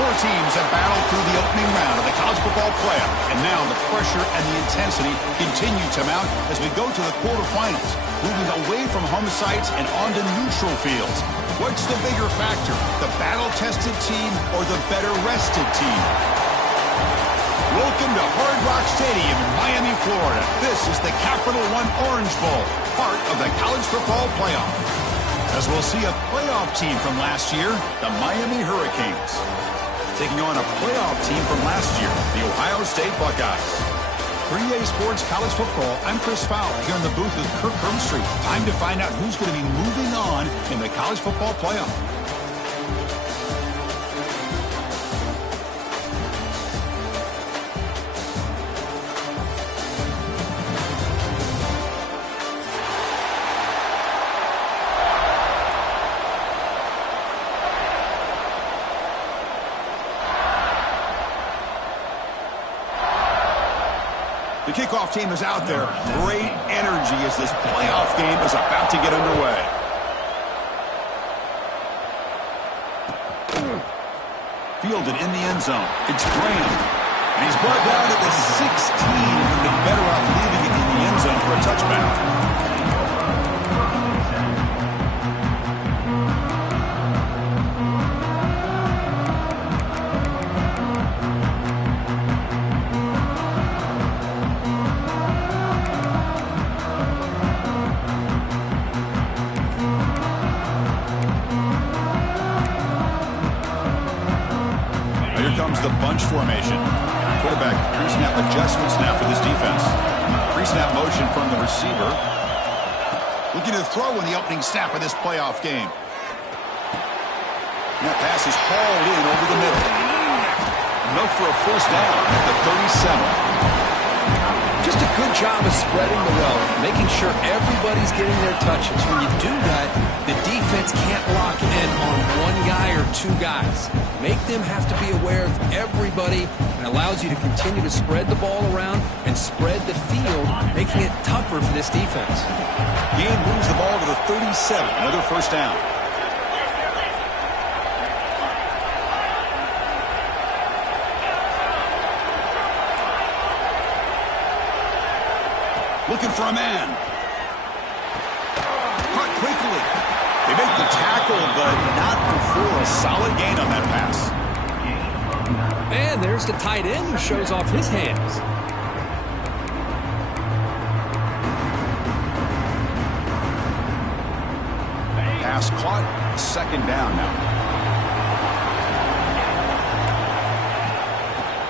Four teams have battled through the opening round of the college football playoff, and now the pressure and the intensity continue to mount as we go to the quarterfinals, moving away from home sites and onto neutral fields. What's the bigger factor, the battle-tested team or the better-rested team? Welcome to Hard Rock Stadium in Miami, Florida. This is the Capital One Orange Bowl, part of the college football playoff. As we'll see a playoff team from last year, the Miami Hurricanes, taking on a playoff team from last year, the Ohio State Buckeyes. For EA Sports College Football, I'm Chris Fowler here in the booth with Kirk Hermstreet. Time to find out who's going to be moving on in the college football playoff. The kickoff team is out there. Great energy as this playoff game is about to get underway. Fielded in the end zone. It's Graham. And he's brought down at the 16. They're better off leaving it in the end zone for a touchback. The bunch formation. Quarterback pre-snap adjustments now for this defense. Pre-snap motion from the receiver. Looking to throw in the opening snap of this playoff game. And that pass is hauled in over the middle. Enough for a first down at the 37. Just a good job of spreading the wealth, making sure everybody's getting their touches. When you do that, the defense can't lock in on one guy or two guys. Make them have to be aware of everybody, and allows you to continue to spread the ball around and spread the field, making it tougher for this defense. Gain moves the ball to the 37, another first down. Looking for a man. Caught quickly. They make the tackle, but not before a solid gain on that pass. And there's the tight end who shows off his hands. Pass caught. Second down now.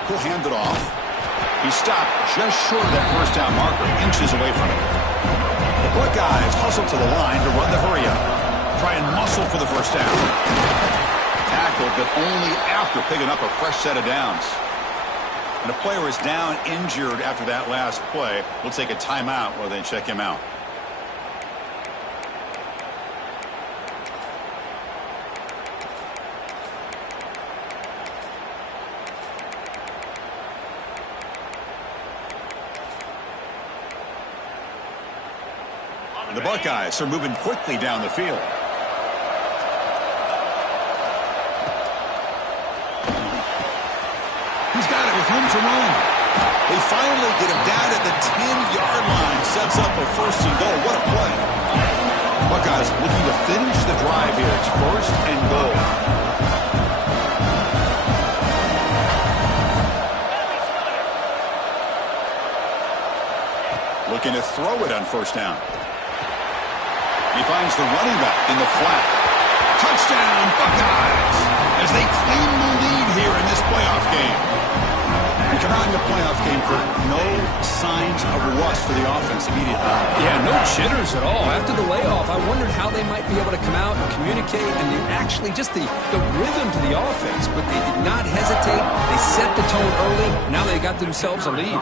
He'll hand it off. He stopped just short of that first down marker, inches away from it. The Buckeyes hustle to the line to run the hurry-up. Try and muscle for the first down. Tackled, but only after picking up a fresh set of downs. And the player is down injured after that last play. We'll take a timeout while they check him out. The Buckeyes are moving quickly down the field. He's got it with room to run. They finally get him down at the 10-yard line. Sets up a 1st and goal. What a play. Buckeyes looking to finish the drive here. It's 1st and goal. Looking to throw it on 1st down. He finds the running back in the flat. Touchdown, Buckeyes, as they claim the lead here in this playoff game. We come out in the playoff game for no signs of rust for the offense immediately. Yeah, no jitters at all. After the layoff, I wondered how they might be able to come out and communicate and actually just the rhythm to the offense. But they did not hesitate. They set the tone early. Now they got themselves a lead.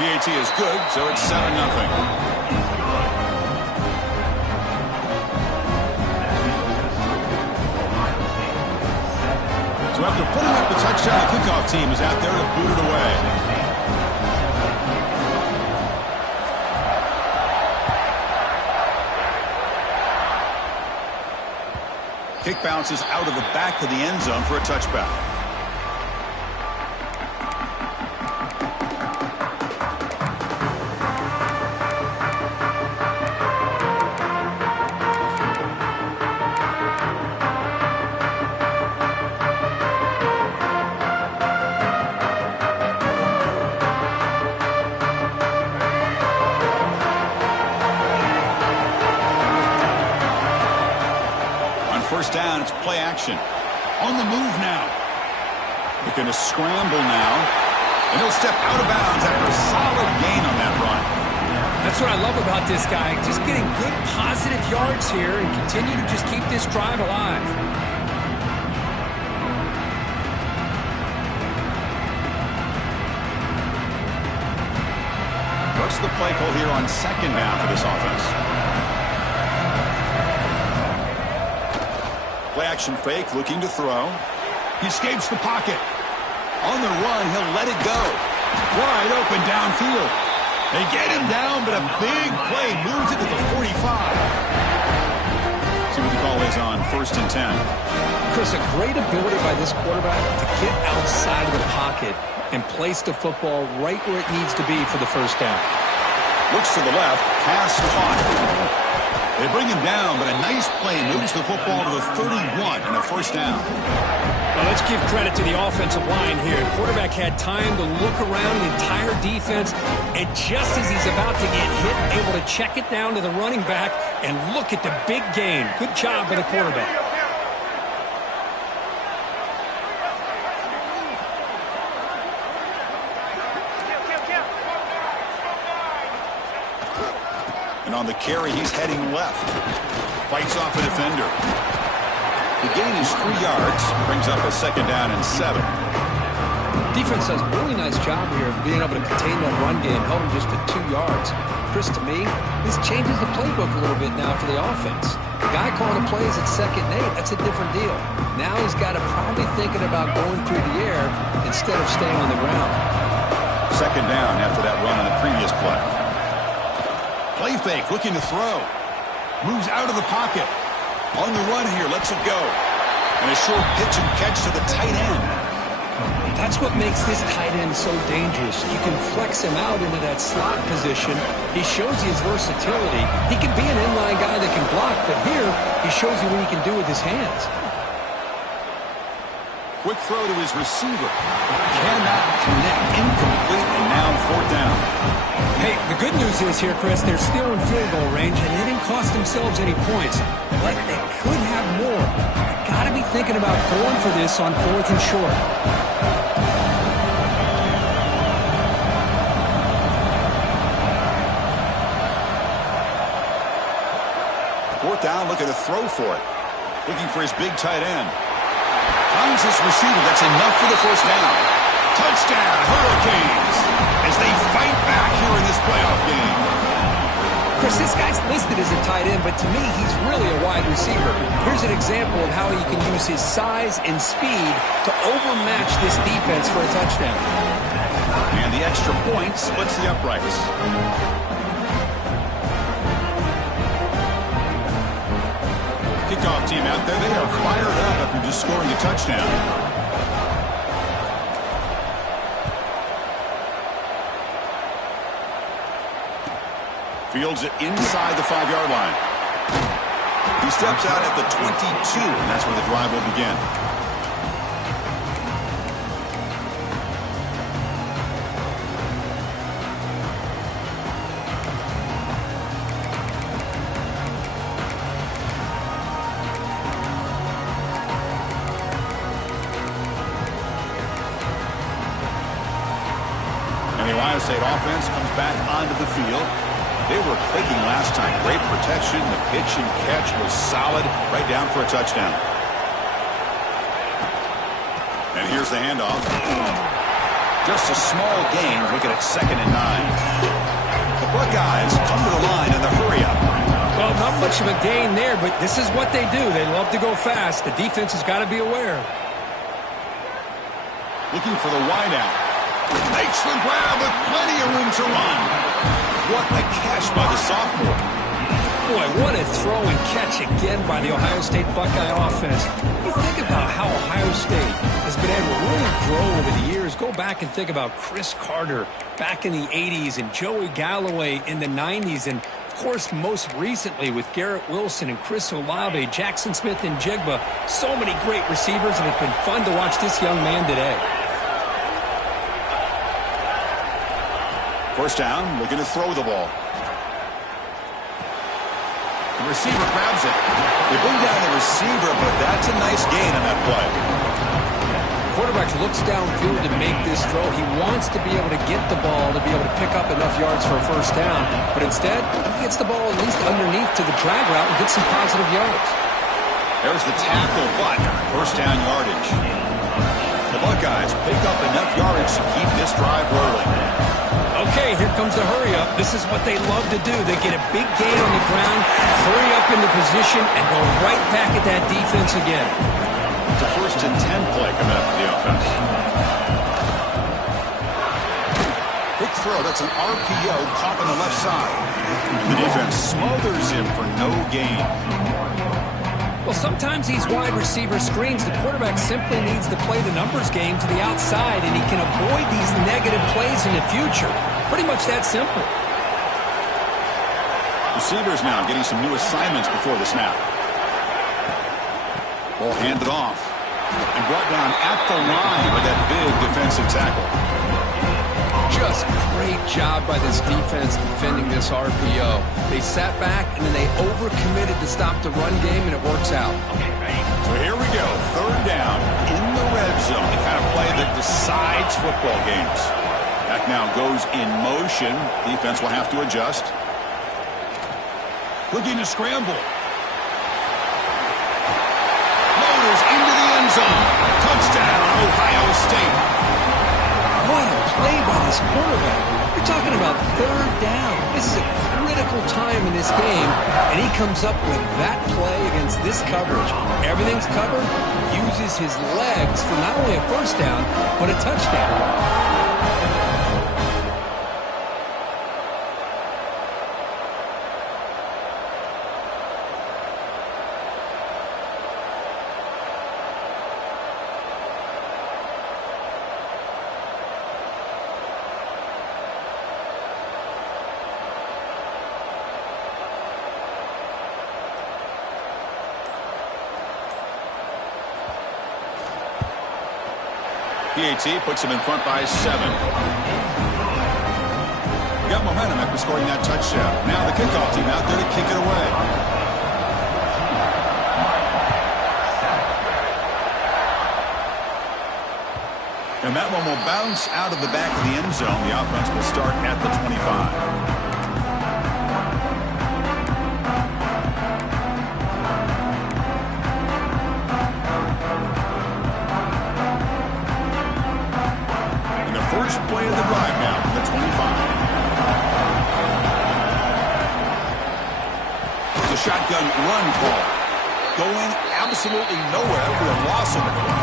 PAT is good, so it's 7-0. So after putting up the touchdown, the kickoff team is out there to boot it away. Kick bounces out of the back of the end zone for a touchback. First down, it's play action. On the move now. Looking to scramble now. And he'll step out of bounds after a solid gain on that run. That's what I love about this guy. Just getting good positive yards here and continue to just keep this drive alive. What's the play call here on 2nd down for this offense? Play action fake, looking to throw. He escapes the pocket. On the run, he'll let it go. Wide open downfield. They get him down, but a big play moves it to the 45. See what the call is on 1st and 10. Chris, a great ability by this quarterback to get outside of the pocket and place the football right where it needs to be for the 1st down. Looks to the left, pass caught. They bring him down, but a nice play moves the football to the 31 and a 1st down. Well, let's give credit to the offensive line here. The quarterback had time to look around the entire defense, and just as he's about to get hit, able to check it down to the running back, and look at the big gain. Good job by the quarterback. And on the carry, he's heading left. Fights off a defender. The gain is 3 yards. Brings up a 2nd down and 7. Defense does a really nice job here of being able to contain that run game. Held him just at 2 yards. Chris, to me, this changes the playbook a little bit now for the offense. The guy calling the plays at 2nd and 8, that's a different deal. Now he's got to probably thinking about going through the air instead of staying on the ground. 2nd down after that run on the previous play. Play fake, looking to throw. Moves out of the pocket. On the run here, lets it go. And a short pitch and catch to the tight end. That's what makes this tight end so dangerous. You can flex him out into that slot position. He shows you his versatility. He can be an inline guy that can block, but here he shows you what he can do with his hands. Quick throw to his receiver. Cannot connect, incomplete, and now 4th down. Hey, the good news is here, Chris, they're still in field goal range, and they didn't cost themselves any points. But they could have more. They got to be thinking about going for this on 4th and short. 4th down, looking to throw for it. Looking for his big tight end. Finds his receiver. That's enough for the first down. Touchdown, Hurricanes, as they fight back here in this playoff game. Chris, this guy's listed as a tight end, but to me, he's really a wide receiver. Here's an example of how he can use his size and speed to overmatch this defense for a touchdown. And the extra point splits the uprights. Kickoff team out there. They are fired up after just scoring a touchdown. Fields it inside the 5-yard line. He steps out at the 22, and that's where the drive will begin. And the Ohio State offense comes back onto the field. They were clicking last time. Great protection. The pitch and catch was solid. Right down for a touchdown. And here's the handoff. Just a small gain. Looking at 2nd and 9. The Buckeyes come to the line in the hurry up. Well, not much of a gain there, but this is what they do. They love to go fast. The defense has got to be aware. Looking for the wideout. Makes the grab with plenty of room to run. What a catch by the sophomore. Boy, what a throw and catch again by the Ohio State Buckeye offense. You think about how Ohio State has been able to really grow over the years. Go back and think about Chris Carter back in the 80s and Joey Galloway in the 90s. And, of course, most recently with Garrett Wilson and Chris Olave, Jackson Smith and Jigba. So many great receivers, and it's been fun to watch this young man today. First down, looking to throw the ball. The receiver grabs it. They bring down the receiver, but that's a nice gain on that play. Quarterback looks downfield to make this throw. He wants to be able to get the ball to be able to pick up enough yards for a first down, but instead, he gets the ball at least underneath to the drag route and gets some positive yards. There's the tackle, but first down yardage. The Buckeyes pick up enough yardage to keep this drive rolling. Okay, here comes the hurry up. This is what they love to do. They get a big gain on the ground, hurry up into position, and go right back at that defense again. It's a 1st and 10 play coming up for the offense. Quick throw. That's an RPO caught on the left side. The defense smothers him for no gain. Well, sometimes these wide receiver screens, the quarterback simply needs to play the numbers game to the outside, and he can avoid these negative plays in the future. Pretty much that simple. Receivers now getting some new assignments before the snap. Ball handed off and brought down at the line with that big defensive tackle. Just great job by this defense defending this RPO. They sat back and then they overcommitted to stop the run game, and it works out. So here we go. 3rd down in the red zone. The kind of play that decides football games. That now goes in motion. Defense will have to adjust. Looking to scramble. Motors into the end zone. Touchdown, Ohio State. What a play by this quarterback. You're talking about 3rd down. This is a critical time in this game, and he comes up with that play against this coverage. Everything's covered, uses his legs for not only a first down, but a touchdown. PAT puts him in front by 7. Got momentum after scoring that touchdown. Now the kickoff team out there to kick it away. And that one will bounce out of the back of the end zone. The offense will start at the 25. shotgun run call. Going absolutely nowhere with a loss in the play.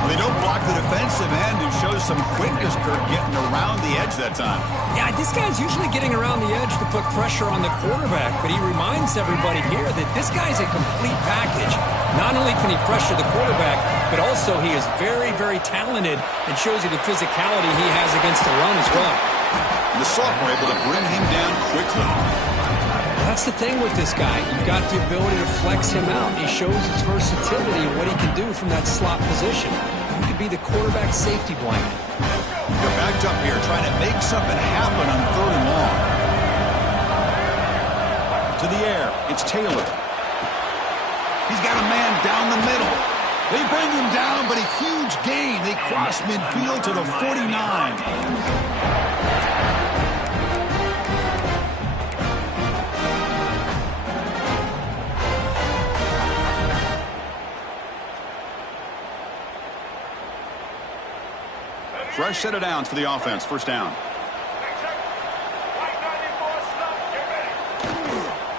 Well, they don't block the defensive end and shows some quickness, Kirk, getting around the edge that time. Yeah, this guy's usually getting around the edge to put pressure on the quarterback, but he reminds everybody here that this guy's a complete package. Not only can he pressure the quarterback, but also he is very, very talented and shows you the physicality he has against the run as well. And the sophomore able to bring him down quickly. That's the thing with this guy. You've got the ability to flex him out. He shows his versatility and what he can do from that slot position. He could be the quarterback safety blanket. They're backed up here trying to make something happen on 3rd and long. To the air. It's Taylor. He's got a man down the middle. They bring him down, but a huge gain. They cross midfield to the 49. Fresh set of downs for the offense. First down.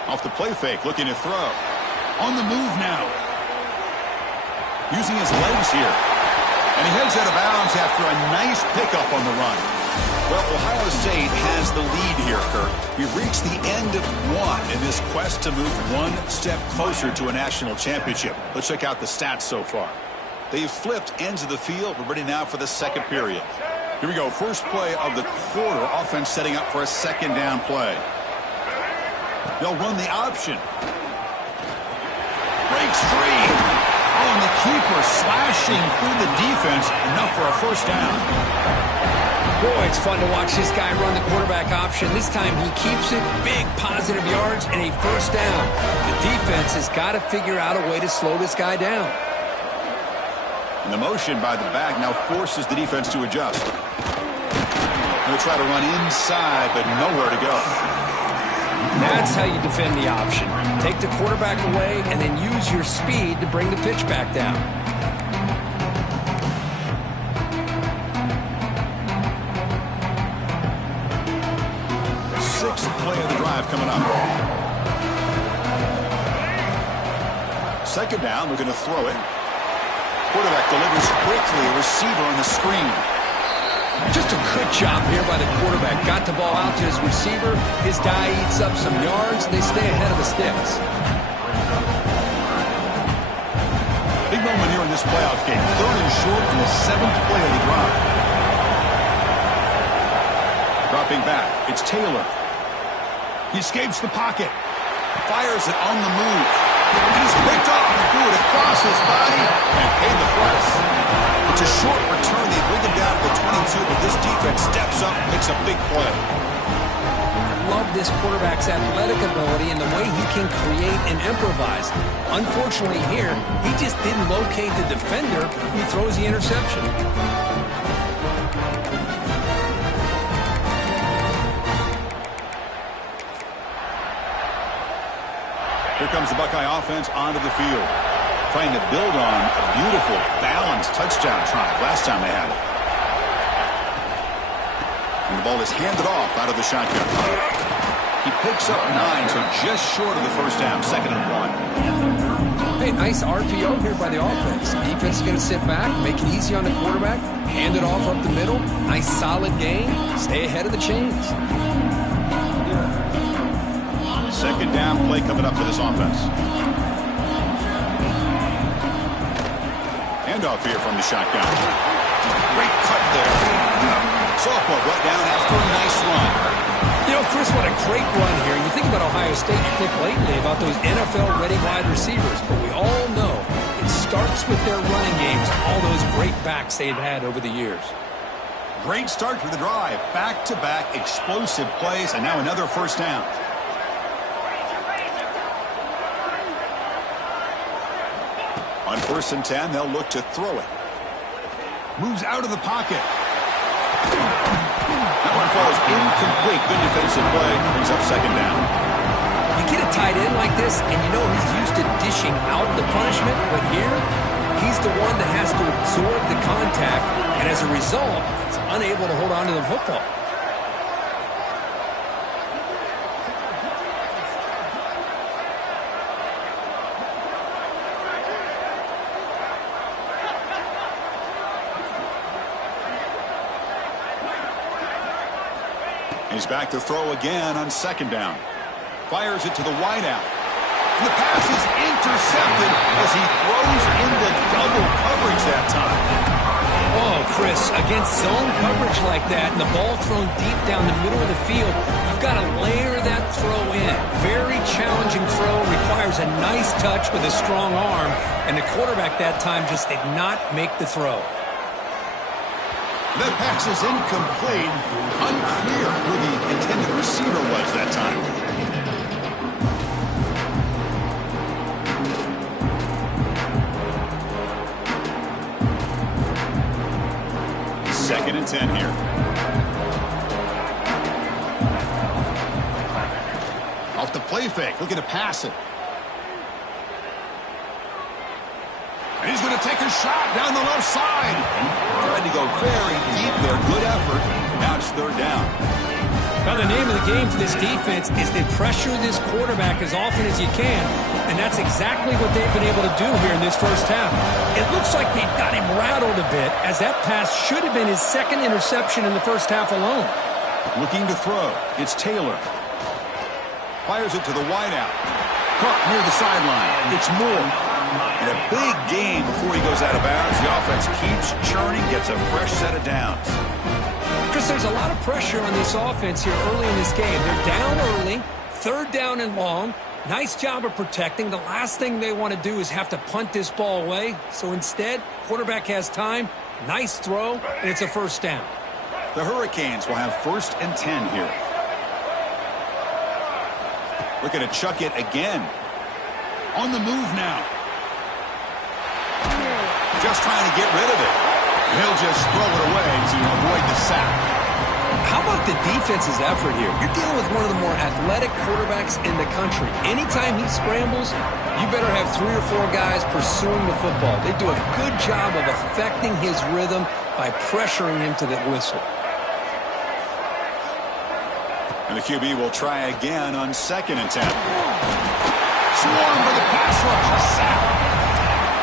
Off the play fake, looking to throw. On the move now. Using his legs here. And he heads out of bounds after a nice pickup on the run. Well, Ohio State has the lead here, Kirk. We've reached the end of one in this quest to move one step closer to a national championship. Let's check out the stats so far. They've flipped ends of the field. We're ready now for the second period. Here we go. First play of the quarter. Offense setting up for a second down play. They'll run the option. Breaks free. Oh, and the keeper slashing through the defense. Enough for a first down. Boy, it's fun to watch this guy run the quarterback option. This time he keeps it. Big positive yards and a first down. The defense has got to figure out a way to slow this guy down. And the motion by the back now forces the defense to adjust. They'll try to run inside, but nowhere to go. That's how you defend the option. Take the quarterback away and then use your speed to bring the pitch back down. Sixth play of the drive coming up. Second down, we're going to throw it. Quarterback delivers quickly, a receiver on the screen. Just a good job here by the quarterback. Got the ball out to his receiver. His guy eats up some yards. They stay ahead of the sticks. Big moment here in this playoff game. 3rd and short in the 7th play of the drive. Dropping back, it's Taylor. He escapes the pocket. Fires it on the move. He's picked off. Threw it across his body and paid the price. It's a short return. They bring him down to the 22, but this defense steps up and makes a big play. I love this quarterback's athletic ability and the way he can create and improvise. Unfortunately here, he just didn't locate the defender who throws the interception. Here comes the Buckeye offense onto the field. Trying to build on a beautiful, balanced touchdown drive last time they had it. And the ball is handed off out of the shotgun. He picks up 9, so just short of the first down, 2nd and 1. Hey, nice RPO here by the offense. Defense is going to sit back, make it easy on the quarterback, hand it off up the middle. Nice solid gain. Stay ahead of the chains. Second down play coming up for this offense. Handoff here from the shotgun. Great cut there. Sophomore brought down after a nice run. You know, Chris, what a great run here. You think about Ohio State, you think lately about those NFL-ready wide receivers, but we all know it starts with their running games, all those great backs they've had over the years. Great start to the drive. Back-to-back explosive plays, and now another first down. On 1st and 10, they'll look to throw it. Moves out of the pocket. That one falls incomplete. Good defensive play. Brings up 2nd down. You get a tight end like this, and you know he's used to dishing out the punishment, but here, he's the one that has to absorb the contact, and as a result, he's unable to hold on to the football. He's back to throw again on second down. Fires it to the wideout. The pass is intercepted as he throws into double coverage that time. Oh, Chris, against zone coverage like that and the ball thrown deep down the middle of the field, you've got to layer that throw in. Very challenging throw, requires a nice touch with a strong arm, and the quarterback that time just did not make the throw. That pass is incomplete. Unclear who the intended receiver was that time. Second and 10 here. Off the play fake, looking to pass it. And he's going to take a shot down the left side. Tried to go very deep there. Good effort. Now it's third down. Now the name of the game for this defense is to pressure this quarterback as often as you can, and that's exactly what they've been able to do here in this first half. It looks like they've got him rattled a bit, as that pass should have been his second interception in the first half alone. Looking to throw. It's Taylor. Fires it to the wideout. Caught near the sideline. It's Moore. And a big gain before he goes out of bounds. The offense keeps churning, gets a fresh set of downs. Chris, there's a lot of pressure on this offense here early in this game. They're down early, third down and long. Nice job of protecting. The last thing they want to do is have to punt this ball away. So instead, quarterback has time, nice throw, and it's a first down. The Hurricanes will have first and 10 here. Looking to chuck it again. On the move now. Just trying to get rid of it. He'll just throw it away to avoid the sack. How about the defense's effort here? You're dealing with one of the more athletic quarterbacks in the country. Anytime he scrambles, you better have 3 or 4 guys pursuing the football. They do a good job of affecting his rhythm by pressuring him to the whistle. And the QB will try again on second and 10. Swarmed by the pass rush. A sack.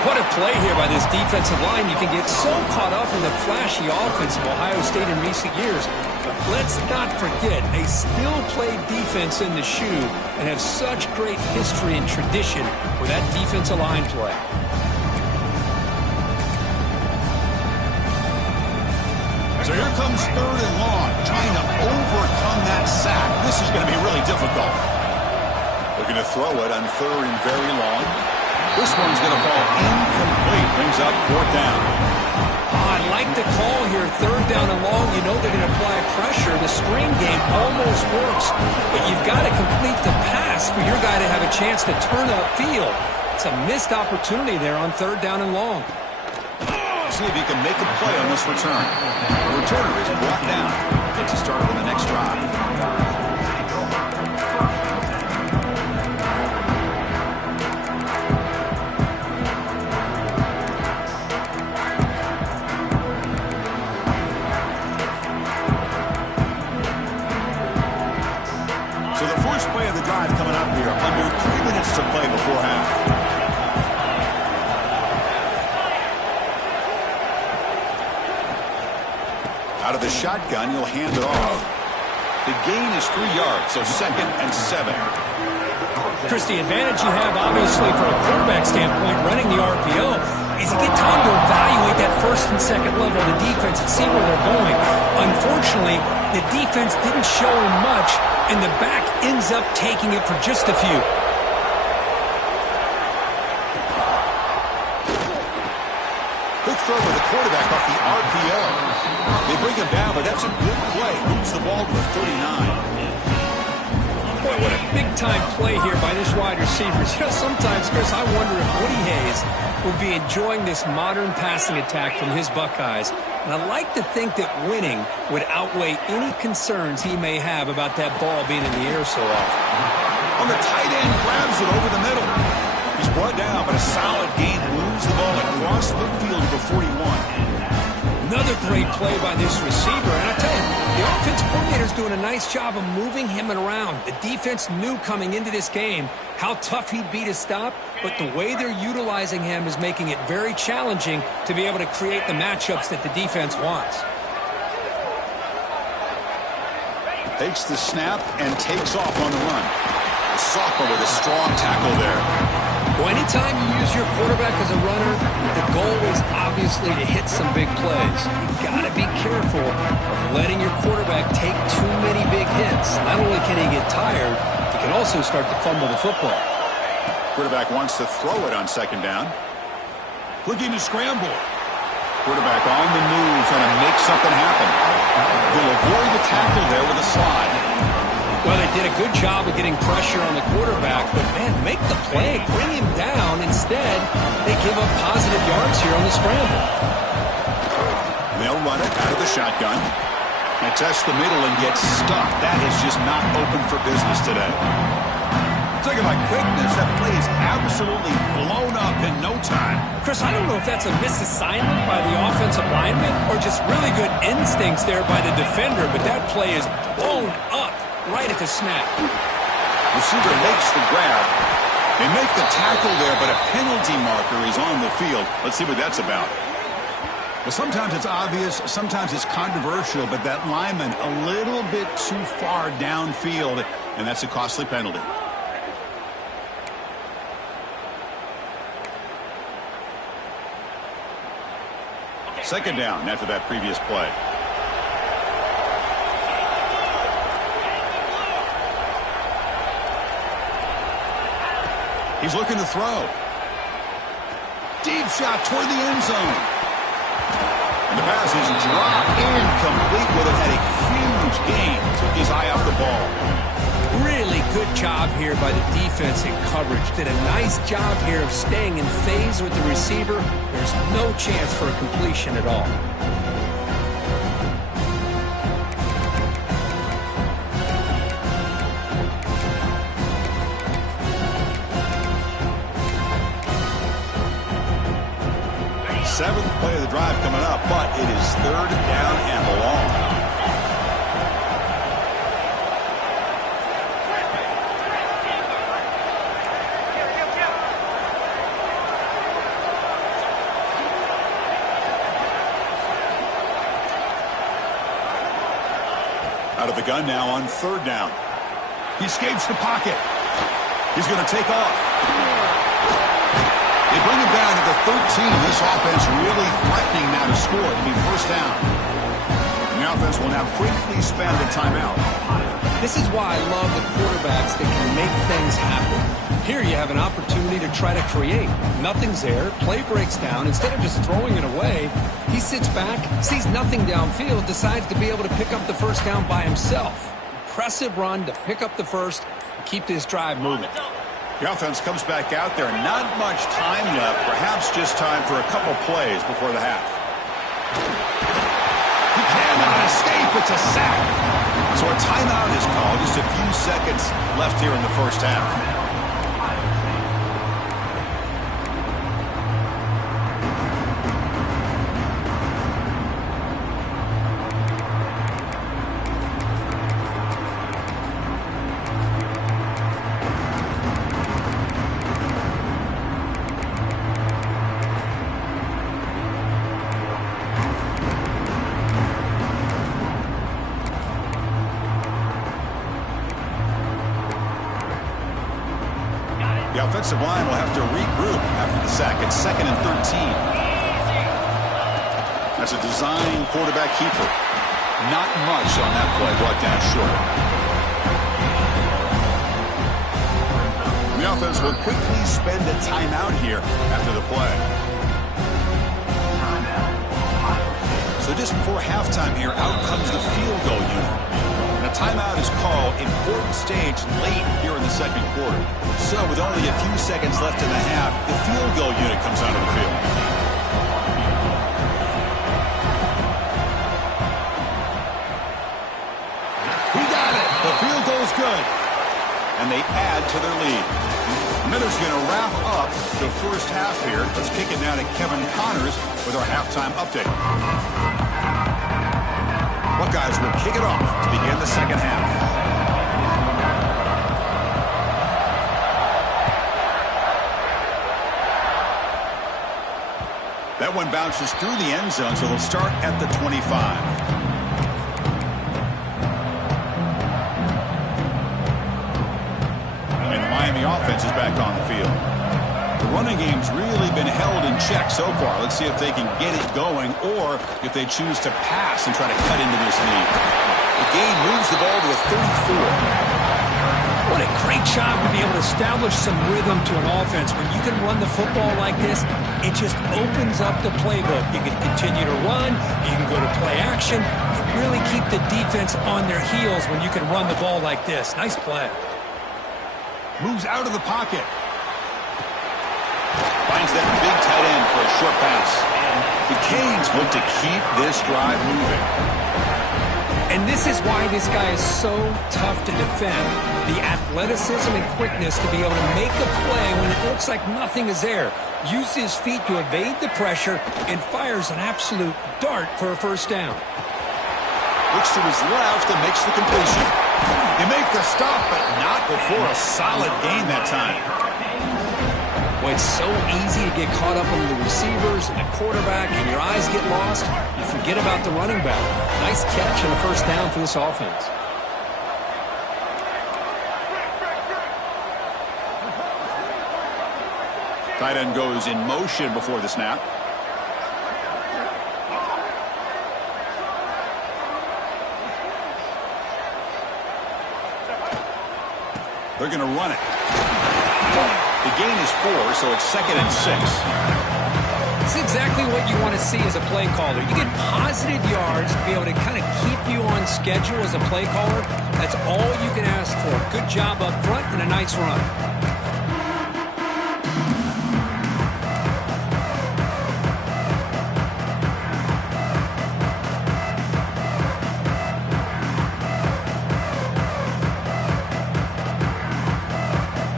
What a play here by this defensive line. You can get so caught up in the flashy offense of Ohio State in recent years. But let's not forget, they still play defense in the shoe and have such great history and tradition with that defensive line play. So here comes third and long, trying to overcome that sack. This is going to be really difficult. Looking to throw it on third and very long. This one's going to fall incomplete. Brings up fourth down. I like the call here, third down and long. You know they're going to apply pressure. The screen game almost works, but you've got to complete the pass for your guy to have a chance to turn upfield. It's a missed opportunity there on third down and long. See if he can make a play on this return. The returner is brought down. Gets us started on the next drive. So the first play of the drive coming up here. Under 3 minutes to play before half. Out of the shotgun, he'll hand it off. The gain is 3 yards, so second and 7. Chris, the advantage you have, obviously, from a quarterback standpoint, running the RPO, is you get time to evaluate that first and second level of the defense and see where they're going. Unfortunately, the defense didn't show him much, and the back ends up taking it for just a few. Quick throw with the quarterback off the RPO. They bring him down, but that's a good play. Moves the ball to the 39. Boy, what a big-time play here by this wide receiver. You know, sometimes, Chris, I wonder if Woody Hayes would be enjoying this modern passing attack from his Buckeyes. And I like to think that winning would outweigh any concerns he may have about that ball being in the air so often. On the tight end, grabs it over the middle. He's brought down, but a solid gain moves the ball across midfield to the 41. Another great play by this receiver. And I tell you, the offense coordinator's doing a nice job of moving him around. The defense knew coming into this game how tough he'd be to stop, but the way they're utilizing him is making it very challenging to be able to create the matchups that the defense wants. Takes the snap and takes off on the run. The sophomore with a strong tackle there. Well, anytime you use your quarterback as a runner, the goal is obviously to hit some big plays. You've got to be careful of letting your quarterback take too many big hits. Not only can he get tired, he can also start to fumble the football. Quarterback wants to throw it on second down. Looking to scramble. Quarterback on the move, trying to make something happen. He'll avoid the tackle there with a slide. Well, they did a good job of getting pressure on the quarterback, but, man, make the play. Bring him down. Instead, they give up positive yards here on the scramble. They'll run it out of the shotgun. They test the middle and get stuck. That is just not open for business today. Talking about quickness, that play is absolutely blown up in no time. Chris, I don't know if that's a misassignment by the offensive lineman or just really good instincts there by the defender, but that play is blown up right at the snap. Receiver makes the grab. They make the tackle there, but a penalty marker is on the field. Let's see what that's about. Well, sometimes it's obvious, sometimes it's controversial, but that lineman a little bit too far downfield, and that's a costly penalty. Second down after that previous play. He's looking to throw. Deep shot toward the end zone. And the pass is dropped incomplete. Would have had a huge gain. Took his eye off the ball. Really good job here by the defense in coverage. Did a nice job here of staying in phase with the receiver. There's no chance for a completion at all. Seventh play of the drive coming up, but it is third down and long. Out of the gun now on third down. He escapes the pocket. He's going to take off. They bring him down to the 13. This offense really threatening now to score. It'll be first down. And the offense will now quickly spend a timeout. This is why I love the quarterbacks that can make things happen. Here you have an opportunity to try to create. Nothing's there. Play breaks down. Instead of just throwing it away, he sits back, sees nothing downfield, decides to be able to pick up the first down by himself. Impressive run to pick up the first and keep this drive moving. The offense comes back out there. Not much time left. Perhaps just time for a couple plays before the half. He cannot escape. It's a sack. So a timeout is called. Just a few seconds left here in the first half. The offensive line will have to regroup after the sack. It's 2nd and 13. That's a design quarterback keeper. Not much on that play, brought down short. The offense will quickly spend a timeout here after the play. So just before halftime here, out comes the field goal unit. A timeout is called. Important stage late here in the second quarter. So with only a few seconds left in the half, the field goal unit comes out of the field. He got it. The field goal's good. And they add to their lead. Miller's going to wrap up the first half here. Let's kick it now to Kevin Connors with our halftime update. Buckeyes will kick it off to begin the second half. That one bounces through the end zone, so they'll start at the 25. Miami offense is back on the field. The running game's really been held in check so far. Let's see if they can get it going or if they choose to pass and try to cut into this lead. The gain moves the ball to a 34. What a great job to be able to establish some rhythm to an offense. When you can run the football like this, it just opens up the playbook. You can continue to run. You can go to play action. You really keep the defense on their heels when you can run the ball like this. Nice play. Moves out of the pocket. Finds that big tight end for a short pass. The Canes look to keep this drive moving. And this is why this guy is so tough to defend. The athleticism and quickness to be able to make a play when it looks like nothing is there. Uses his feet to evade the pressure and fires an absolute dart for a first down. Looks to his left and makes the completion. They make the stop, but not before a solid gain that time. Well, it's so easy to get caught up on the receivers and the quarterback, and your eyes get lost. You forget about the running back. Nice catch and a first down for this offense. Tight end goes in motion before the snap. They're going to run it. The gain is 4, so it's 2nd and 6. It's exactly what you want to see as a play caller. You get positive yards to be able to kind of keep you on schedule as a play caller. That's all you can ask for. Good job up front and a nice run.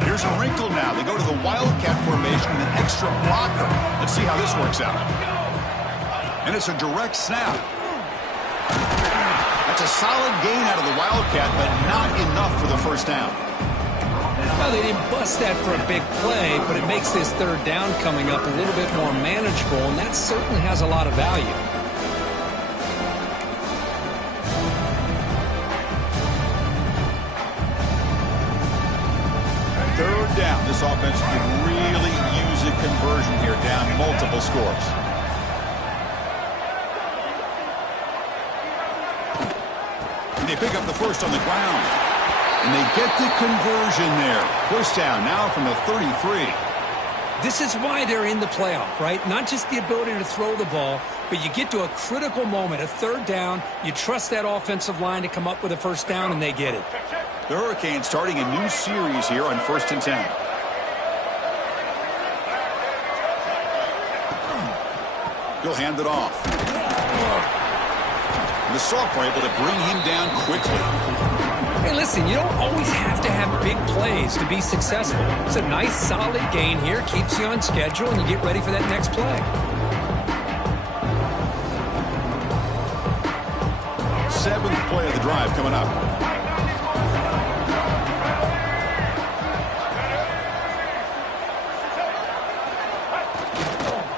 Here's a wrinkle now. They go to the Wildcat formation with an extra blocker. Let's see how this works out. And it's a direct snap. That's a solid gain out of the Wildcat, but not enough for the first down. Well, they didn't bust that for a big play, but it makes this third down coming up a little bit more manageable, and that certainly has a lot of value. Third down. This offense could really use a conversion here, down multiple scores. And they pick up the first on the ground. And they get the conversion there. First down now from the 33. This is why they're in the playoff, right? Not just the ability to throw the ball, but you get to a critical moment, a third down. You trust that offensive line to come up with a first down, and they get it. The Hurricanes starting a new series here on 1st and 10. He'll hand it off. And the Soft were able to bring him down quickly. Hey, listen, you don't always have to have big plays to be successful. It's a nice, solid gain here. Keeps you on schedule, and you get ready for that next play. 7th play of the drive coming up.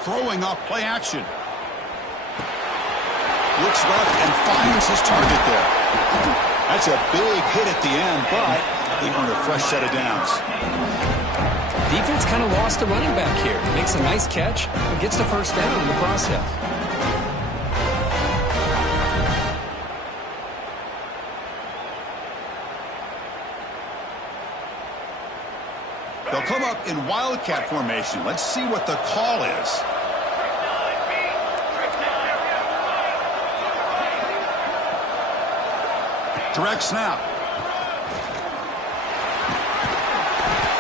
Throwing off play action. Looks left and finds his target there. That's a big hit at the end, but they earn a fresh set of downs. Defense kind of lost the running back here. Makes a nice catch and gets the first down in the process. They'll come up in Wildcat formation. Let's see what the call is. Direct snap.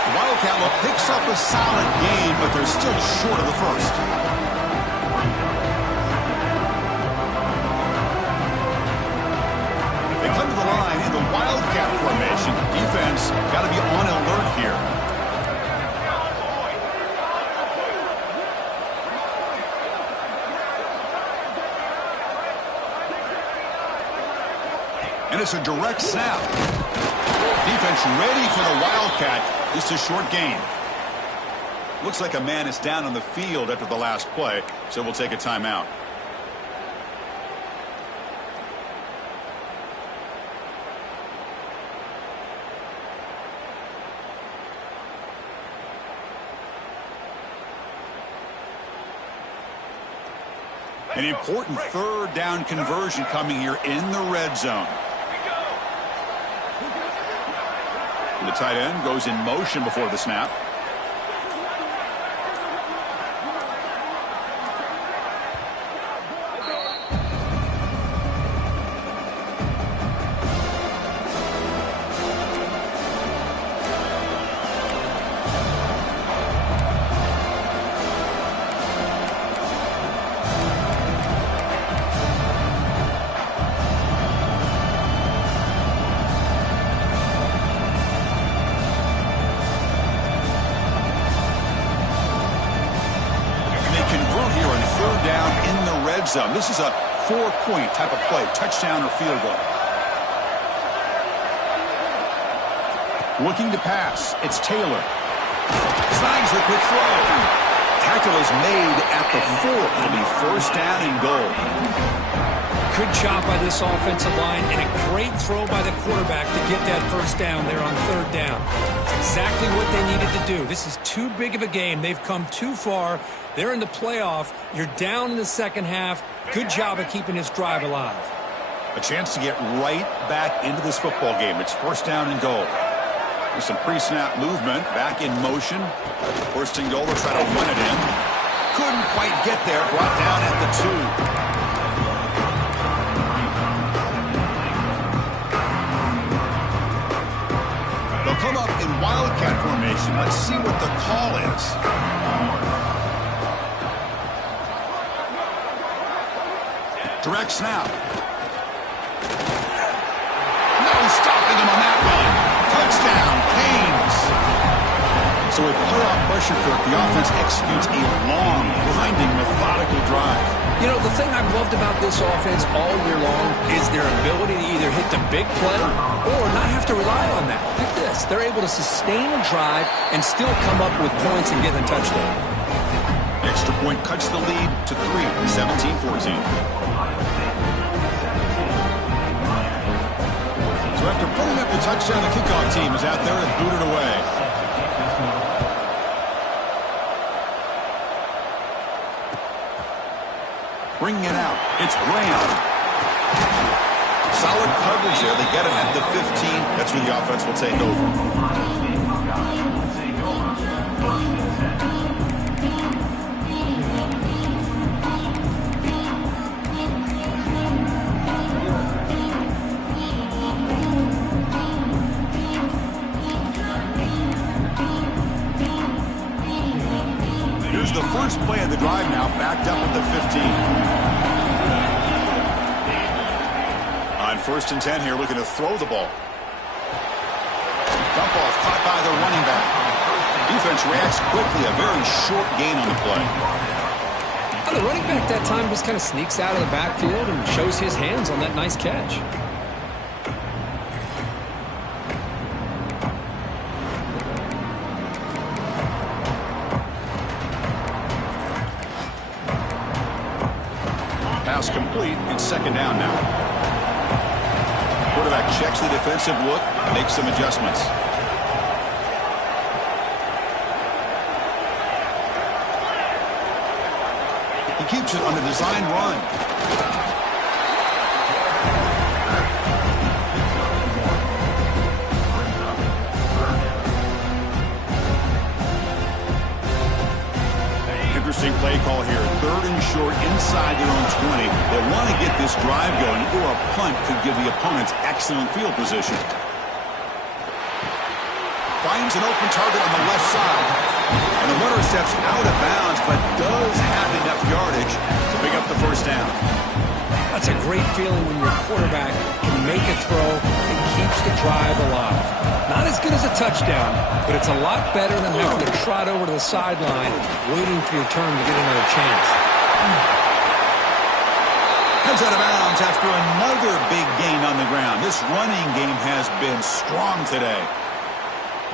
The Wildcat picks up a solid gain, but they're still short of the first. They come to the line in the Wildcat formation. Defense got to be on alert here. And it's a direct snap. Defense ready for the Wildcat. Just a short gain. Looks like a man is down on the field after the last play, so we'll take a timeout. An important third down conversion coming here in the red zone. And the tight end goes in motion before the snap. This is a 4-point type of play, touchdown or field goal. Looking to pass, it's Taylor. Slides the quick throw. Tackle is made at the 4. It'll be first down and goal. Good job by this offensive line and a great throw by the quarterback to get that first down there on third down. It's exactly what they needed to do. This is too big of a game. They've come too far. They're in the playoff. You're down in the second half. Good job of keeping this drive alive. A chance to get right back into this football game. It's first down and goal. There's some pre-snap movement. Back in motion. First and goal. They'll try to run it in. Couldn't quite get there. Brought down at the 2. They'll come up in wildcat formation. Let's see what the call is. Direct snap. No stopping him on that run. Touchdown, Canes. So with playoff pressure, Kirk, the offense executes a long, grinding, methodical drive. You know, the thing I've loved about this offense all year long is their ability to either hit the big play or not have to rely on that. Look at this. They're able to sustain a drive and still come up with points and get a touchdown. Extra point cuts the lead to 3, 17-14. So after putting up the touchdown, the kickoff team is out there to boot it away. Bringing it out, it's Graham. Solid coverage there. They get him at the 15. That's where the offense will take over. The first play of the drive now, backed up at the 15. On first and 10 here, looking to throw the ball. Dump off, caught by the running back. Defense reacts quickly, a very short gain on the play. And the running back that time just kind of sneaks out of the backfield and shows his hands on that nice catch. Pass complete. It's second down now. Quarterback checks the defensive look, makes some adjustments. He keeps it on the design run. Interesting play call here. Third and short inside their own 20. They want to get this drive going, or a punt could give the opponents excellent field position. Finds an open target on the left side. And the runner steps out of bounds, but does have enough yardage to pick up the first down. That's a great feeling when your quarterback can make a throw and keeps the drive alive. Not as good as a touchdown, but it's a lot better than having to trot over to the sideline waiting for your turn to get another chance. Comes out of bounds after another big gain on the ground. This running game has been strong today.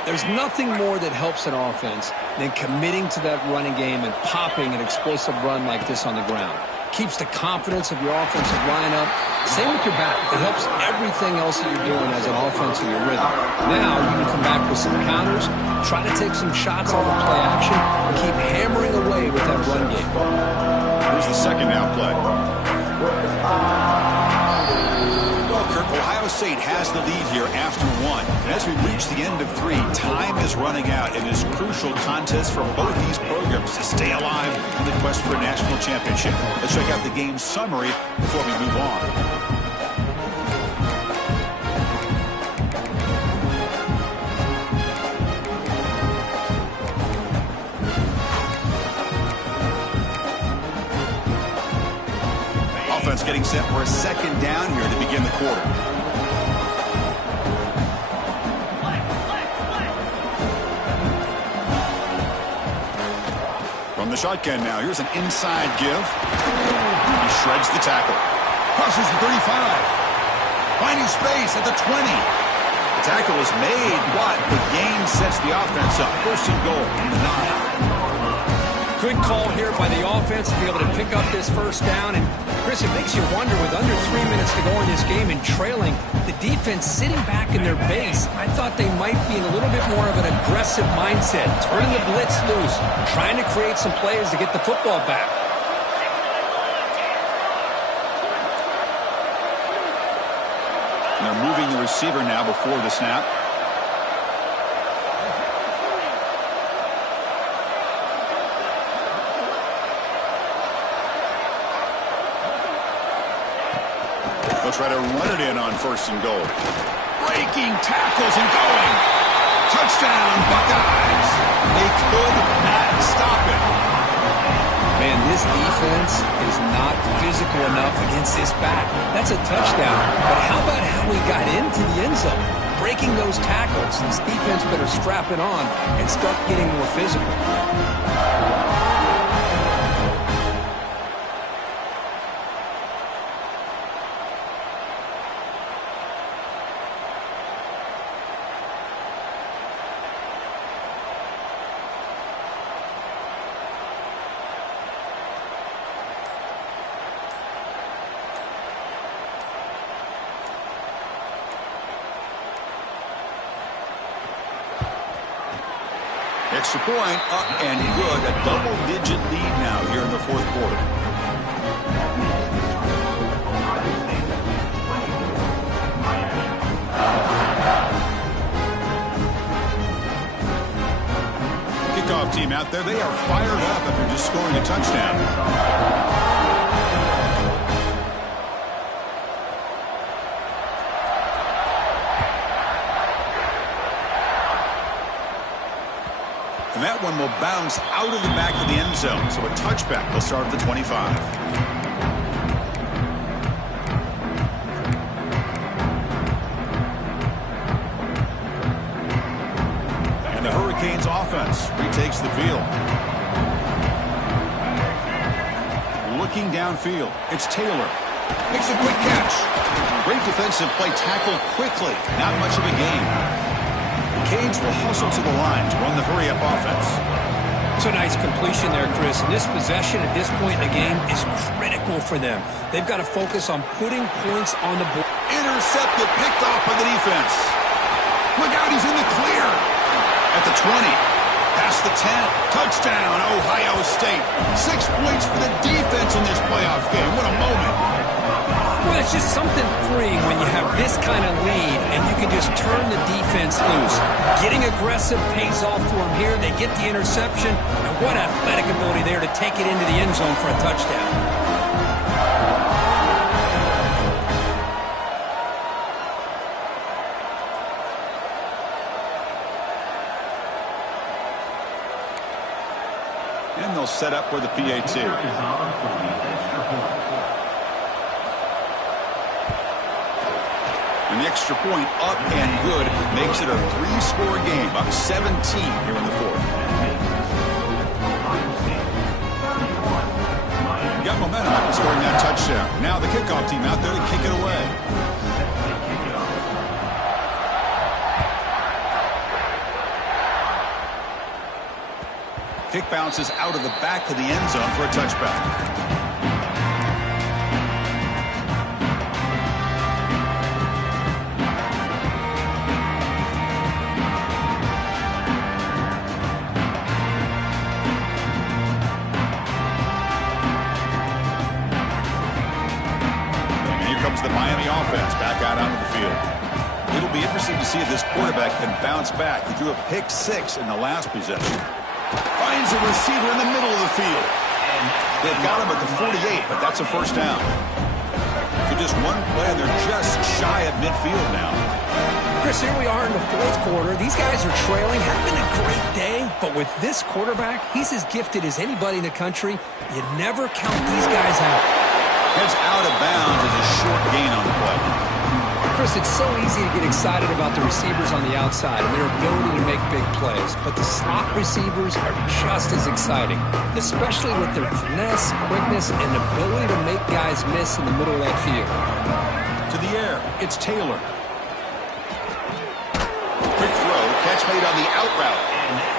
There's nothing more that helps an offense than committing to that running game and popping an explosive run like this on the ground. Keeps the confidence of your offensive lineup. Same with your back. It helps everything else that you're doing as an offense in your rhythm. Now you can come back with some counters, try to take some shots off of play action, and keep hammering away with that run game. Here's the second down play. Well, Kirk, Ohio State has the lead here after 1. And as we reach the end of 3, time is running out. It is a crucial contest for both these programs to stay alive in the quest for a national championship. Let's check out the game summary before we move on. Offense getting set for a second down here to begin the quarter. From the shotgun now, here's an inside give. He shreds the tackle. Crosses the 35. Finding space at the 20. The tackle is made, but the gain sets the offense up. First and goal from the 9. Good call here by the offense to be able to pick up this first down. And, Chris, it makes you wonder, with under 3 minutes to go in this game and trailing, the defense sitting back in their base, I thought they might be in a little bit more of an aggressive mindset, turning the blitz loose, trying to create some plays to get the football back. And they're moving the receiver now before the snap. They'll try to run it in on first and goal. Breaking tackles and going. Touchdown, Buckeyes. They could not stop it. Man, this defense is not physical enough against this back. That's a touchdown. But how about how we got into the end zone? Breaking those tackles. This defense better strap it on and start getting more physical. Extra point, up and good. A double-digit lead now here in the fourth quarter. Kickoff team out there. They are fired up after just scoring a touchdown. And that one will bounce out of the back of the end zone. So a touchback will start at the 25. And the Hurricanes offense retakes the field. Looking downfield, it's Taylor. Makes a quick catch. Great defensive play, tackled quickly. Not much of a gain. Canes will hustle to the line to run the hurry-up offense. It's a nice completion there, Chris. And this possession at this point in the game is critical for them. They've got to focus on putting points on the board. Intercepted, picked off by the defense. Look out, he's in the clear. At the 20, past the 10, touchdown, Ohio State. 6 points for the defense in this playoff game. What a moment. Well, it's just something freeing when you have this kind of lead and you can just turn the defense loose. Getting aggressive pays off for them here. They get the interception, and what athletic ability there to take it into the end zone for a touchdown. And they'll set up for the PAT. And the extra point up and good makes it a 3-score game, up 17 here in the fourth. Got momentum after scoring that touchdown. Now the kickoff team out there to kick it away. Kick bounces out of the back of the end zone for a touchback. comes the Miami offense back out onto the field. It'll be interesting to see if this quarterback can bounce back. He threw a pick-6 in the last possession. Finds a receiver in the middle of the field. They've got him at the 48, but that's a first down. So just one play, and they're just shy of midfield now. Chris, here we are in the fourth quarter. These guys are trailing, having a great day, but with this quarterback, he's as gifted as anybody in the country. You never count these guys out. Heads out of bounds as a short gain on the play. Chris, it's so easy to get excited about the receivers on the outside and their ability to make big plays, but the slot receivers are just as exciting, especially with their finesse, quickness, and ability to make guys miss in the middle of that field. To the air, it's Taylor. Quick throw, catch made on the out route.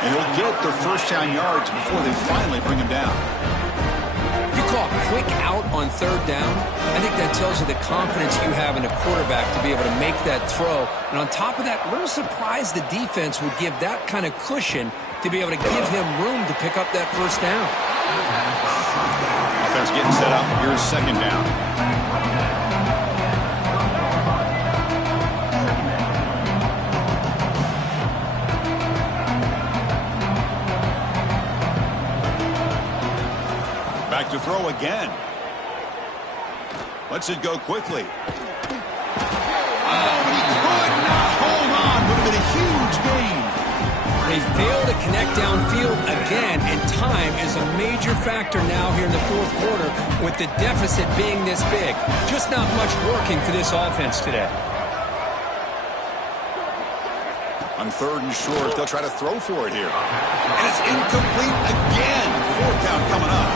And he'll get their first down yards before they finally bring him down. You call quick out on third down, I think that tells you the confidence you have in a quarterback to be able to make that throw. And on top of that, a little surprised the defense would give that kind of cushion to be able to give him room to pick up that first down. Offense getting set up. Here's second down. Back to throw again. Lets it go quickly. Oh, he could not hold on. Would have been a huge gain. They fail to connect downfield again, and time is a major factor now here in the fourth quarter with the deficit being this big. Just not much working for this offense today. On third and short, they'll try to throw for it here. And it's incomplete again. Fourth down coming up.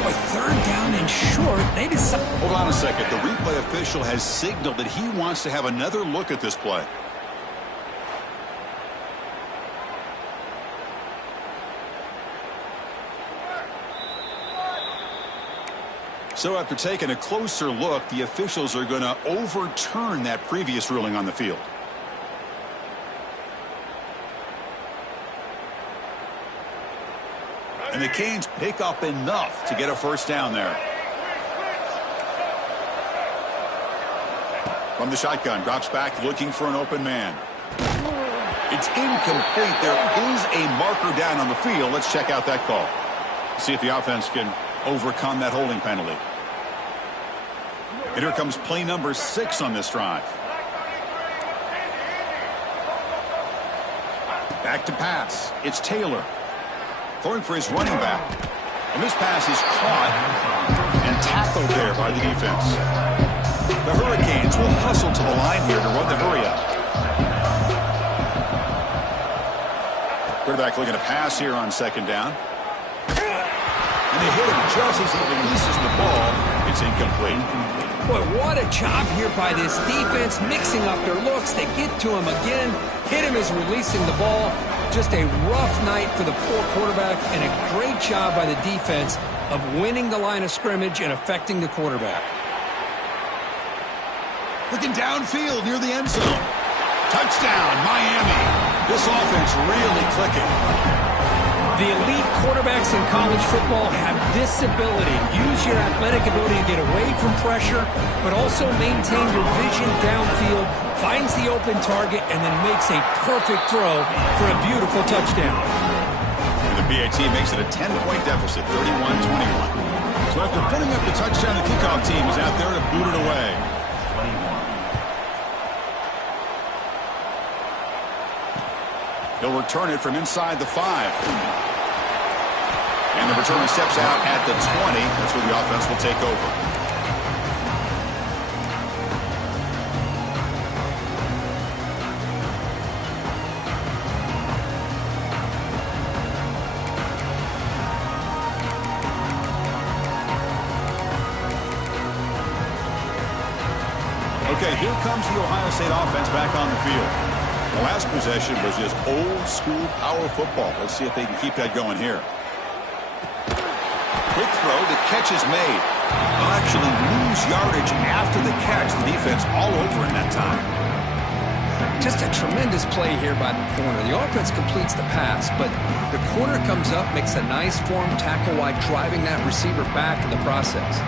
With third down and short, they decide. Hold on a second. The replay official has signaled that he wants to have another look at this play. So after taking a closer look, the officials are going to overturn that previous ruling on the field. And the Canes pick up enough to get a first down there. From the shotgun, drops back looking for an open man. It's incomplete. There is a marker down on the field. Let's check out that call. See if the offense can overcome that holding penalty. And here comes play number 6 on this drive. Back to pass. It's Taylor. Throwing for his running back. And this pass is caught and tackled there by the defense. The Hurricanes will hustle to the line here to run the hurry up. Quarterback looking to pass here on second down. And they hit him just as he releases the ball. It's incomplete. Boy, what a job here by this defense, mixing up their looks. They get to him again, hit him as releasing the ball. Just a rough night for the poor quarterback, and a great job by the defense of winning the line of scrimmage and affecting the quarterback. Looking downfield near the end zone. Touchdown, Miami. This offense really clicking. The elite quarterbacks in college football have this ability. Use your athletic ability to get away from pressure, but also maintain your vision downfield, finds the open target, and then makes a perfect throw for a beautiful touchdown. And the PAT makes it a 10-point deficit, 31-21. So after putting up the touchdown, the kickoff team is out there to boot it away. He'll return it from inside the 5. And the returner steps out at the 20. That's where the offense will take over. Okay, here comes the Ohio State offense back on the field. The last possession was just old-school power football. Let's see if they can keep that going here. Quick throw, the catch is made. They'll actually lose yardage after the catch. The defense all over in that time. Just a tremendous play here by the corner. The offense completes the pass, but the corner comes up, makes a nice form tackle while driving that receiver back in the process.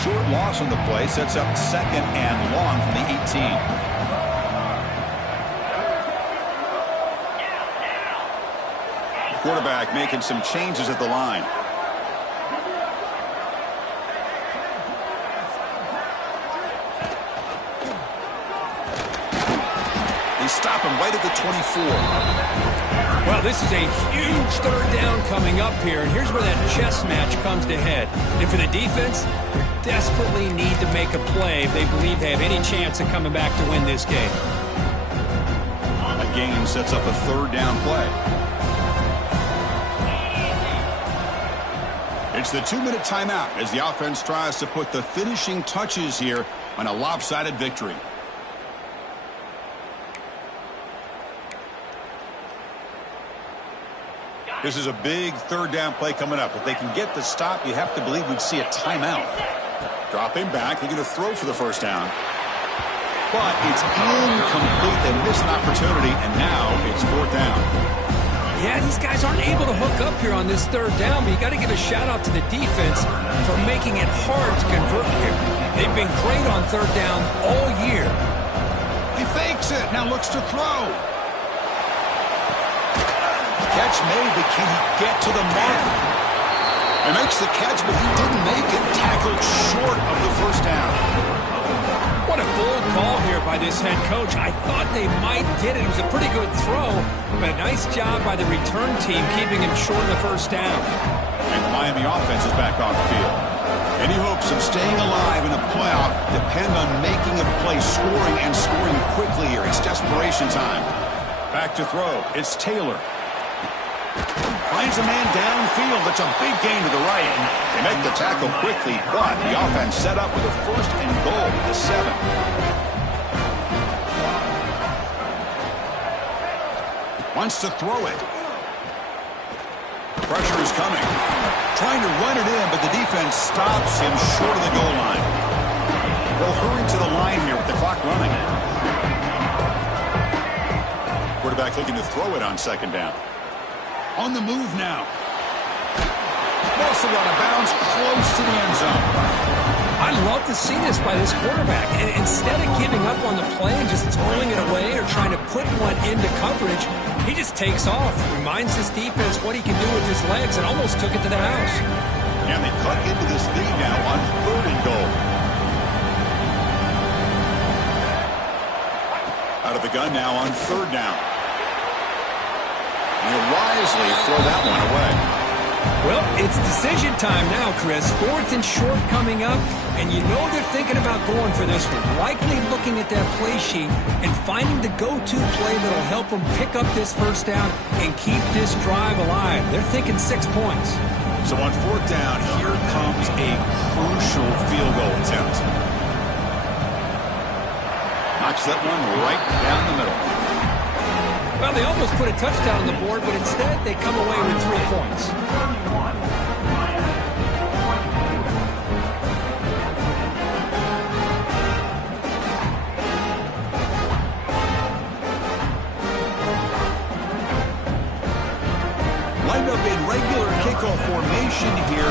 Short loss on the play sets up 2nd and long from the 18. Quarterback making some changes at the line. They stop him right at the 24. Well, this is a huge 3rd down coming up here, and here's where that chess match comes to head. And for the defense, they desperately need to make a play if they believe they have any chance of coming back to win this game. A gain sets up a 3rd down play. It's the 2-minute timeout as the offense tries to put the finishing touches here on a lopsided victory. This is a big 3rd down play coming up. If they can get the stop, you have to believe we'd see a timeout. Dropping back, they're going to throw for the 1st down. But it's incomplete. They missed an opportunity, and now it's 4th down. Yeah, these guys aren't able to hook up here on this 3rd down, but you got to give a shout-out to the defense for making it hard to convert here. They've been great on 3rd down all year. He fakes it, now looks to throw. Catch made, but can he get to the mark? He makes the catch, but he didn't make it. Tackled short of the 1st down. What a bold call here by this head coach. I thought they might get it. It was a pretty good throw, but a nice job by the return team keeping him short of the 1st down. And the Miami offense is back on the field. Any hopes of staying alive in the playoff depend on making a play, scoring and scoring quickly here. It's desperation time. Back to throw. It's Taylor. Finds a man downfield. That's a big gain to the right. They make the tackle quickly, but the offense set up with a 1st and goal at the 7. Wants to throw it. Pressure is coming. Trying to run it in, but the defense stops him short of the goal line. They'll hurry to the line here with the clock running. Quarterback looking to throw it on 2nd down. On the move now. Also out of bounds, close to the end zone. I love to see this by this quarterback. And instead of giving up on the play and just throwing it away or trying to put one into coverage, he just takes off. Reminds his defense what he can do with his legs and almost took it to the house. And they cut into this lead now on 3rd and goal. Out of the gun now on 3rd down. And he'll wisely throw that one away. Well, it's decision time now, Chris. 4th and short coming up, and you know they're thinking about going for this one. Likely looking at that play sheet and finding the go-to play that'll help them pick up this 1st down and keep this drive alive. They're thinking 6 points. So on 4th down, here comes a crucial field goal attempt. Knocks that one right down the middle. Well, they almost put a touchdown on the board, but instead they come away with 3 points. Lined up in regular kickoff formation here.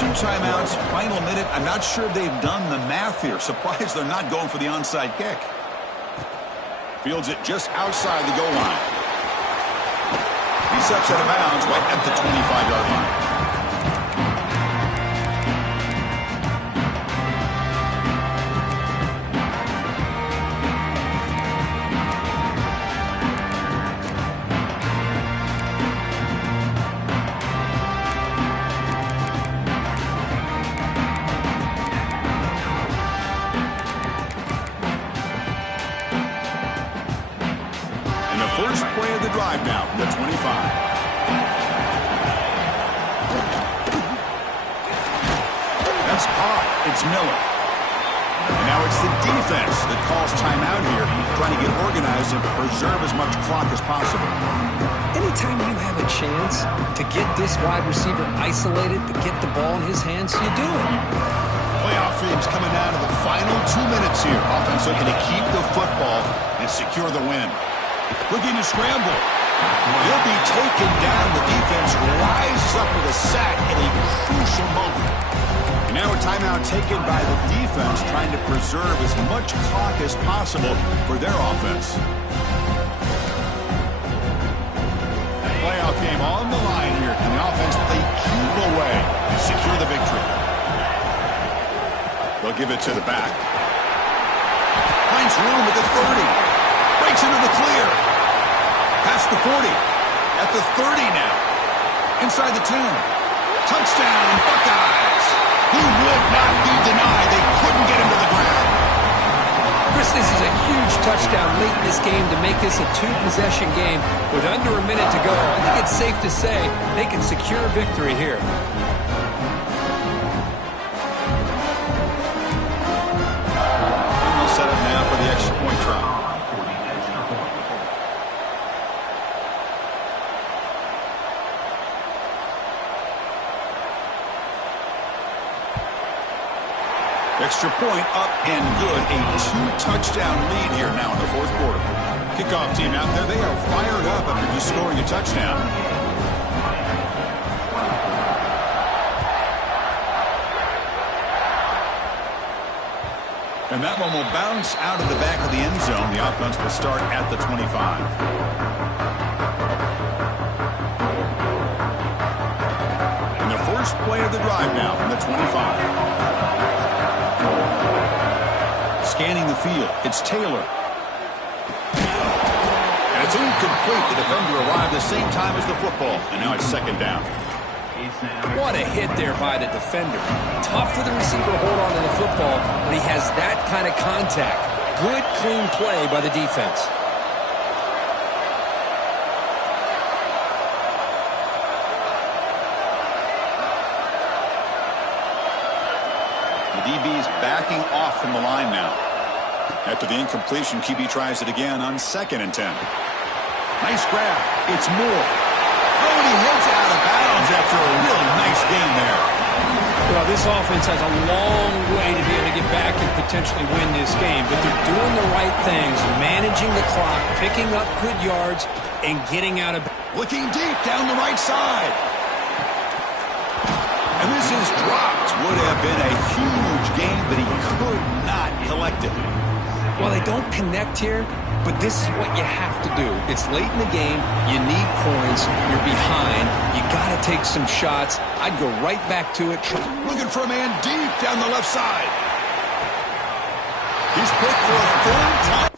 2 timeouts, final minute. I'm not sure they've done the math here. Surprised they're not going for the onside kick. Fields it just outside the goal line. He steps out of bounds right at the 25-yard line. First play of the drive now from the 25. That's caught. It's Miller. And now it's the defense that calls timeout here, trying to get organized and preserve as much clock as possible. Anytime you have a chance to get this wide receiver isolated, to get the ball in his hands, you do it. Playoff games coming down to the final 2 minutes here. Offense looking to keep the football and secure the win. Looking to scramble. He'll be taken down. The defense rises up with a sack in a crucial moment. Now a timeout taken by the defense, trying to preserve as much clock as possible for their offense. Playoff game on the line here, and the offense played cube away to secure the victory. They'll give it to the back. Finds room at the 30. Breaks into the clear. Past the 40. At the 30 now. Inside the 10. Touchdown, Buckeyes. He would not be denied. They couldn't get him to the ground. Chris, this is a huge touchdown late in this game to make this a two-possession game with under a minute to go. I think it's safe to say they can secure victory here. And they'll set up now for the extra point try. Extra point up and good. A two-touchdown lead here now in the fourth quarter. Kickoff team out there. They are fired up after just scoring a touchdown. And that one will bounce out of the back of the end zone. The offense will start at the 25. And the first play of the drive now from the 25. Scanning the field. It's Taylor. And it's incomplete. The defender arrived the same time as the football. And now it's second down. What a hit there by the defender. Tough for the receiver to hold on to the football, but he has that kind of contact. Good, clean play by the defense. DB's backing off from the line now. After the incompletion, QB tries it again on 2nd and 10. Nice grab. It's Moore. Oh, and he heads out of bounds after a really nice gain there. Well, this offense has a long way to be able to get back and potentially win this game, but they're doing the right things, managing the clock, picking up good yards, and getting out of... Looking deep down the right side. And this is dropped. Would have been a huge game, but he could not collect it. Well, they don't connect here, but this is what you have to do. It's late in the game. You need points. You're behind. You got to take some shots. I'd go right back to it. Looking for a man deep down the left side. He's picked for a third time.